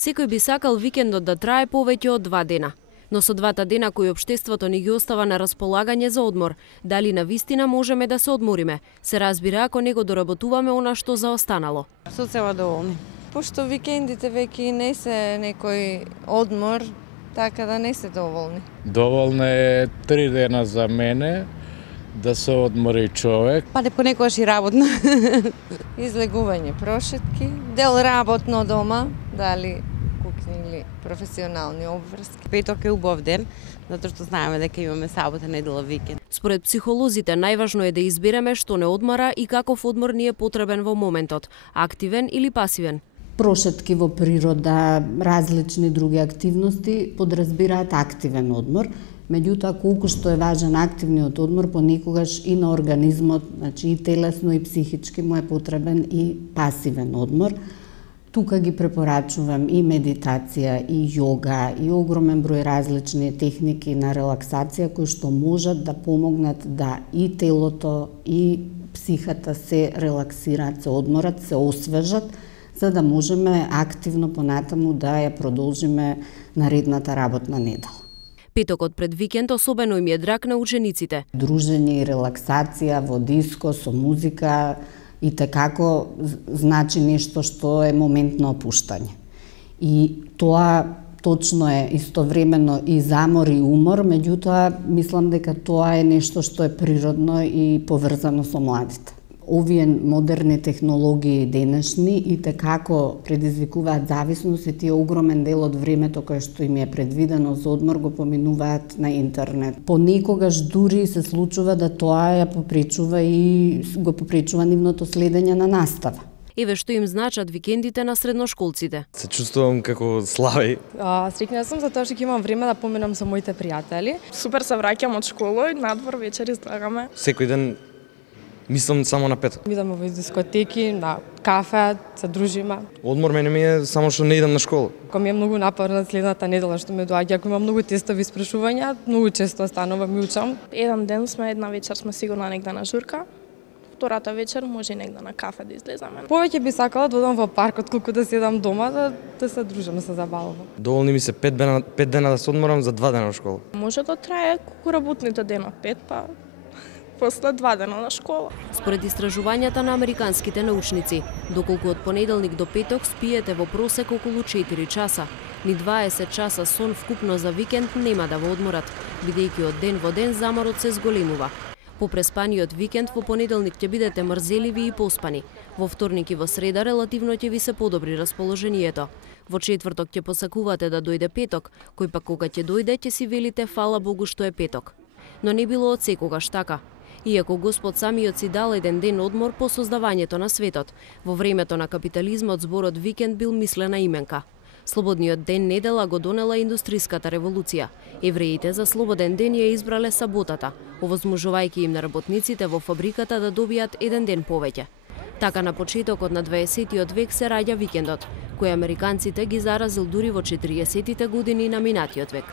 Секој би сакал викендот да трае повеќе од 2 дена. Но со 2 дена кои општеството ни ги остава на располагање за одмор, дали на вистина можеме да се одмориме? Се разбира ако не го доработуваме она што заостанало. Соцева доволни. Пошто викендите веќе не се некој одмор, така да не се доволни. Доволно е 3 дена за мене да се одмори човек. Па не понекогаш и работно. Излегување прошетки, дел работно дома, дали кухни или професионални обврски. Петок е убав ден, затоа што знаеме дека имаме сабота, недела, викенд. Според психолозите, најважно е да избереме што не одмара и каков одмор ни е потребен во моментот, активен или пасивен. Прошетки во природа, различни други активности подразбираат активен одмор. Меѓутоа, колку што е важен активниот одмор, понекогаш и на организмот, значи и телесно и психички му е потребен и пасивен одмор. Тука ги препорачувам и медитација, и јога, и огромен број различни техники на релаксација кои што можат да помогнат да и телото и психата се релаксираат, се одморат, се освежат, за да можеме активно понатаму да ја продолжиме наредната работна недела. Петокот пред викенд особено им е драг на учениците. Дружење и релаксација во диско со музика и такако значи нешто што е моментно опуштање. И тоа точно е истовремено и замор и умор, меѓутоа мислам дека тоа е нешто што е природно и поврзано со младите. Овие модерни технологии денешни и такако предизвикуваат зависност и тие огромен дел од времето кое што им е предвидено за одмор го поминуваат на интернет. Понекогаш дури се случува да тоа ја попречува и го попречува нивното следење на настава. Еве што им значат викендите на средношколците. Се чувствувам како слави. Среќна сум затоа што ќе имам време да поминам со моите пријатели. Супер се враќам од школа и надвор вечер излагаме. Секој ден мислам само на Петок. Идеме во дискотеки, на кафе, се дружиме. Одмор мене ми е само што не идам на школа. Ако ми е многу напорна следната недела што ме доаѓа, ако имам многу тестови спрашувања, многу често станувам и учам. Еден ден сме, една вечер сме сигурно негде на журка. Втората вечер може негде на кафе да излеземе. Повеќе би сакала да одам во паркот колку да седам дома, да се дружам, да се забавам. Доволни ми се 5 дена да се одморам за 2 дена на школа. Може да трае колку работните дена, 5 па после 2 дена на школа. Според истражувањата на американските научници, доколку од понеделник до петок спиете во просек околу 4 часа, ни 20 часа сон вкупно за викенд нема да во одморат, бидејќи од ден во ден заморот се зголемува. По преспаниот викенд во понеделник ќе бидете мрзеливи и поспани. Во вторник и во среда релативно ќе ви се подобри расположението. Во четврток ќе посакувате да дојде петок, кој пак кога ќе дојде ќе си велите фала Богу што е петок. Но не било од секогаш така. Иако Господ самиот си дал еден ден одмор по создавањето на светот, во времето на капитализмот зборот викенд бил мислена именка. Слободниот ден недела го донела индустриската револуција. Евреите за слободен ден ја избрале саботата, овозможувајќи им на работниците во фабриката да добијат еден ден повеќе. Така на почетокот на 20 век се раѓа викендот, кој американците ги заразил дури во 40-тите години на минатиот век.